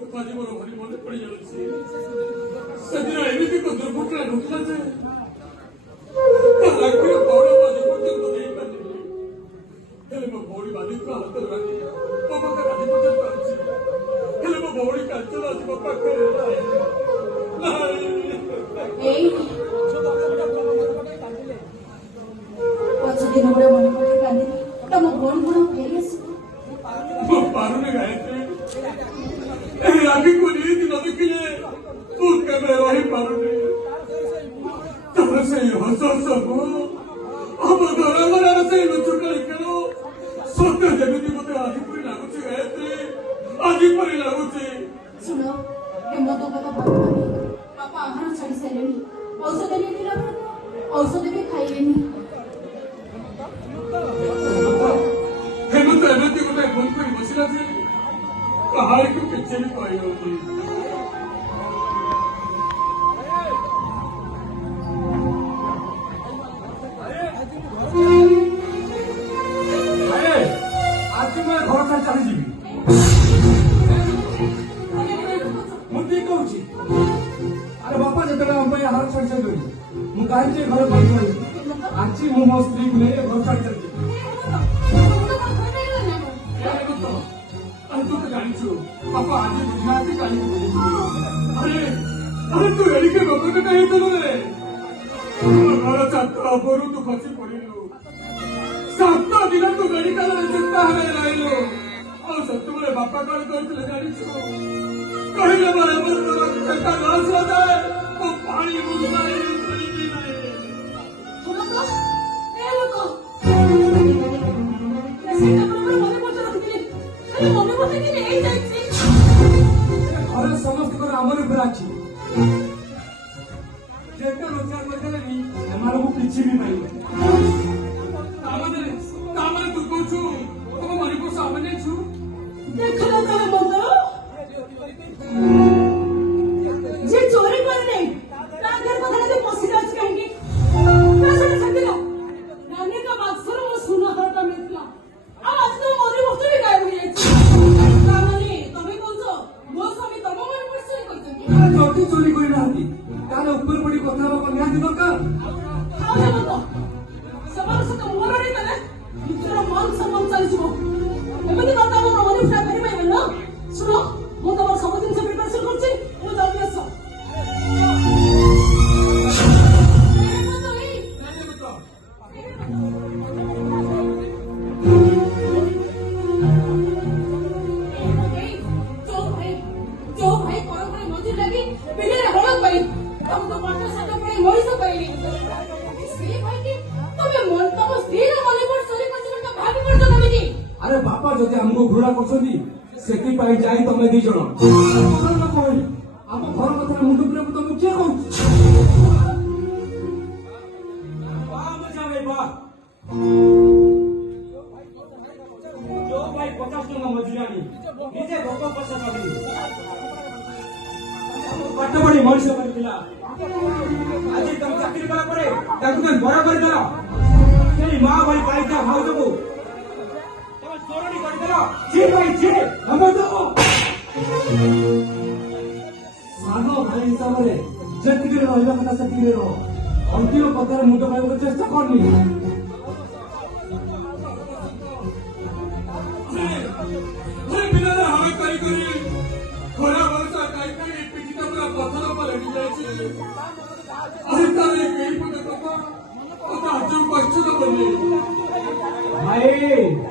କଥା ଆଜି ମୋର ଭାରି ମନେ ପଡ଼ିଯାଉଛି। ସେଦିନ ଏମିତି ଏକ ଦୁର୍ଘଟଣା ଘଟିଲା ଯେ ତା ରାକ୍ଷୀର ବଡ଼ ବାଜି ପର୍ଯ୍ୟନ୍ତ ଦେଇପାରିଲିନି। ହେଲେ ମୋ ଭଉଣୀ ବାଲିକୁ ହାତରେ ବାନ୍ଧି ମୋ ପାଖରେ ଆଜି ପର୍ଯ୍ୟନ୍ତ ଅଛି। ହେଲେ ମୋ ଭଉଣୀ କାଞ୍ଚନ ଆଜି ମୋ ପାଖରେ ନାହିଁ। ଦିନ ବେଳେ ମନେ ପକେଇ କାନ୍ଦିଲି ତ ମୋ ଭଉଣୀ ଗୁଣ ଫେରି ଆସିବ। ମୁଁ ପାରୁନି ଗାୟତ୍ରୀ, ଏହି ଆଖିକୁ ନିତି ନ ଦେଖିଲେ ମୁଁ କେବେ ରହିପାରୁନି। ତମର ସେଇ ହସ ସବୁ ଆମ ଘର ଘରର ସେଇ ଲୁଚୁକାଳି ଖେଳ ସତ୍ୟ ଯେମିତି ମତେ ଆଜି ପରି ଲାଗୁଛି ଗାୟତ୍ରୀ, ଆଜି ପରି ଲାଗୁଛି। ଶୁଣ ହେମନ୍ତ କଥା ଭାବୁନି, ବାପା ଆହାର ଛାଡ଼ି ସାରିଲେଣି। ଔଷଧ ନେଇଥିଲା ଔଷଧ ବି ଖାଇଲେନି। ହେମନ୍ତ ଏମିତି ଗୋଟେ ଭୁଲ କରି ବସିଲା ଯେ କାହାରିକୁ କିଛି ବି କହିଯାଉଛି। ଆଜି ମୁଁ ଘର ଛାଡ଼ି ଚାଲିଯିବି। ମୁଁ ଠିକ କହୁଛି। ଆରେ ବାପା ଯେତେବେଳେ ଆମ ପାଇଁ ଆହାର ଛାଡ଼ି ସାରିଲେଣି, ମୁଁ କାହିଁକି ଘରେ ପଡ଼ିପାରିବି? ଆଜି ମୁଁ ମୋ ସ୍ତ୍ରୀକୁ ନେଇ ଘର ଛାଡ଼ି ଚାଲିଯିବି। ଜାଣିଛୁ ବାପା ଆଜି ବୁଝିନାହାନ୍ତି, କାଲିକୁ ବୁଝିଯିବେ। ଆରେ ତୁ ଏଡ଼ିକେ ଲୋକଟା ହେଇଥିଲୁ ରେ। ଘର ଛାତ ଉପରୁ ତୁ ଖସି ପଡ଼ିଲୁ। 7 ଦିନ ତୁ ମେଡିକାଲରେ ଚିନ୍ତା ହରାଇ ରହିଲୁ। ଆଉ ସେତେବେଳେ ବାପା କଣ କହିଥିଲେ ଜାଣିଛୁ? କହିଲେ ମୋ ଏମନ୍ତର ଚେତା ନ ଆସିଲାଯାଏ ମୁଁ ପାଣି ମୁନ୍ଦାଏ ଧରିବି ନାହିଁ। ଘରେ ସମସ୍ତଙ୍କର ଆମର ଉପରେ ଅଛି। ଯେତେ ରୋଜଗାର କରିଦେଲେନି ଏମାନଙ୍କୁ କିଛି ବି ପାଇବନି। ତାମାନେ ତୁ କହୁଛୁ ତମ ମଣିପୁର ଆମେ ନେଇଛୁ? ଦେଖିଲ ତ ହେମନ୍ତ, ଯେ ଚୋରି କରିନି ତା ଦେହର କଥାଟା ପଶି ଯାଉଛି କାହିଁକି? ସେଦିନ ନାନୀଙ୍କ ବାକ୍ସରୁ ମୋ ସୁନ ହାରଟା ମିଳିଥିଲା, ଆଉ ଆଜି ତ ମରି ବସ୍ତୁ ବି ଗାୟବ ହେଇଯାଇଛି। ତାମାନେ ତମେ କହୁଛ ମୋ ସ୍ୱାମୀ ତମ ମଣିପୁର ଚୋରି କରିଛନ୍ତି? ଯଦି ଚୋରି କରିନାହାନ୍ତି ତାହେଲେ ଉପରେ ପଡ଼ି କଥା ହେବାକୁ ନିହାତି ଦରକାର। ଆଉ ହେମନ୍ତ, ସେମାନଙ୍କ ସହିତ ମୋର ନେଇଗଲେ ନିଜର ମାନ ସମ୍ମାନ ଚାଲିଯିବ। ଏମିତି କଥା ମୋର ମନେ ଉଠା କରିପାରିବେ ନା? ଶୁଣ, ମୁଁ ତମର ସବୁ ଜିନିଷ ପ୍ରିପାରେସନ କରୁଛି, ମୁଁ ଜଲ୍ଦି ଆସ। ଆରେ ବାପା ଯଦି ଆମକୁ ଘୃଣା କରୁଛନ୍ତି ସେଥିପାଇଁ ଯାଇ ତମେ 2 ଜଣ ଆମ ଘର କଥାରେ ମୁଣ୍ଡ ପୁରେଇବାକୁ ତମକୁ କିଏ କହୁଛି? ଯୋଉ ଭାଇ 50 ଟଙ୍କା ମଜୁରୀ ଆଣି ନିଜେ ଭୋକ ପଇସା ପାଇଲି, ପାଠ ପଢି ମଣିଷ କରିଥିଲା। ଆଜି ତମେ ଚାକିରି କଲା ପରେ ତାକୁ ତମେ ବଡ କରିଦେଲ। ସେଇ ମା ଭଳି ପାଳିଥିବା ଭାଉଜକୁ ତମେ ଚୋରଣୀ କରିଦେଲ। ସାନ ଭାଇ ହିସାବରେ ଯେତିକି ରହିବା କଥା ସେତିକି ରହ। ଅନ୍ତିମ କଥାରେ ମୁଣ୍ଡ ପାଇବାକୁ ଚେଷ୍ଟା କରନି। ବିନାରେ ହାଣ କରି ଖରା ବର୍ଷା ଖାଇ ପିଠିଟା ପୁରା ପଥର ପରେ ଯାଇଛି। ଆରେ ତାର ଏଇପଟେ କଥା ଆଜି ପଶ୍ଚିମ ବୋଲି ଭାଇ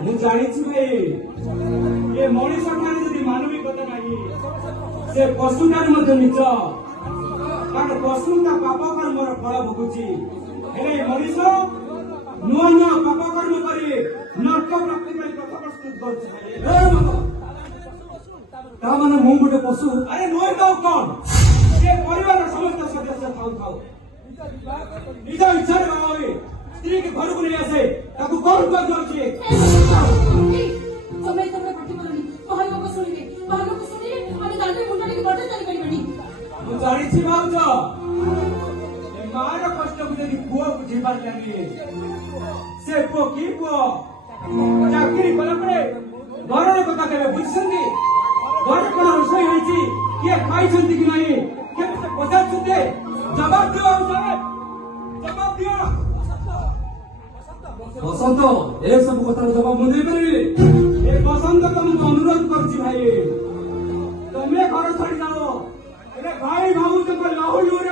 ମୁଁ ଜାଣିଛି ଭାଇ, ଏ ମଣିଷ ଠାରୁ ଯଦି ମାନବିକତା ନାହିଁ ସେ ପଶୁଠାରୁ ମଧ୍ୟ ନିଚ। କାରଣ ପଶୁ ତା ପାପ କର୍ମର ଫଳ ଭୋଗୁଛି, ହେଲେ ମଣିଷ ନୂଆ ନୂଆ ପାପ କର୍ମ କରି ନର୍କ ପ୍ରାପ୍ତି ପାଇଁ ପଥ ପ୍ରସ୍ତୁତ କରୁଛି। ତା ମାନେ ମୁଁ ଗୋଟେ ପଶୁ? ଆରେ ନୁହେଁ ତ କଣ? ସେ ପରିବାରର ସମସ୍ତ ସଦସ୍ୟ ଥାଉ ଥାଉ ନିଜ ଇଚ୍ଛାରେ ବାହା ହୁଏ, ସ୍ତ୍ରୀକି ଘରକୁ ନେଇ ଆସେ, ତାକୁ କଣ କୁହାଯାଉଛି? ମୁଁ ଜାଣିଛି ଭାଉଜ, ମାର କଷ୍ଟକୁ ଯଦି ପୁଅ ବୁଝିପାରିଲାନି, ସେ ପୁଅ କି ପୁଅ? ଚାକିରି କଲା ପରେ ଘରର କଥା କେବେ ବୁଝିଛନ୍ତି? ଘରେ କଣ ରୋଷେଇ ହେଇଛି କିଏ ଖାଇଛନ୍ତି କି ନାହିଁ କେମିତି ପଚାରୁଛନ୍ତି ଜବାବ ଦିଅ ଜବାବ ଦିଅ। ବସନ୍ତ ଏସବୁ କଥାର ଜବାବ ମୁଁ ଦେଇପାରିବି। ଏ ବସନ୍ତ ତମକୁ ଅନୁରୋଧ କରୁଛି ଭାଇ ତମେ ଘର ଛାଡି ଯାଅ। ଭାଇ ଭାଉଜଙ୍କ ଲହୁଲୁରେ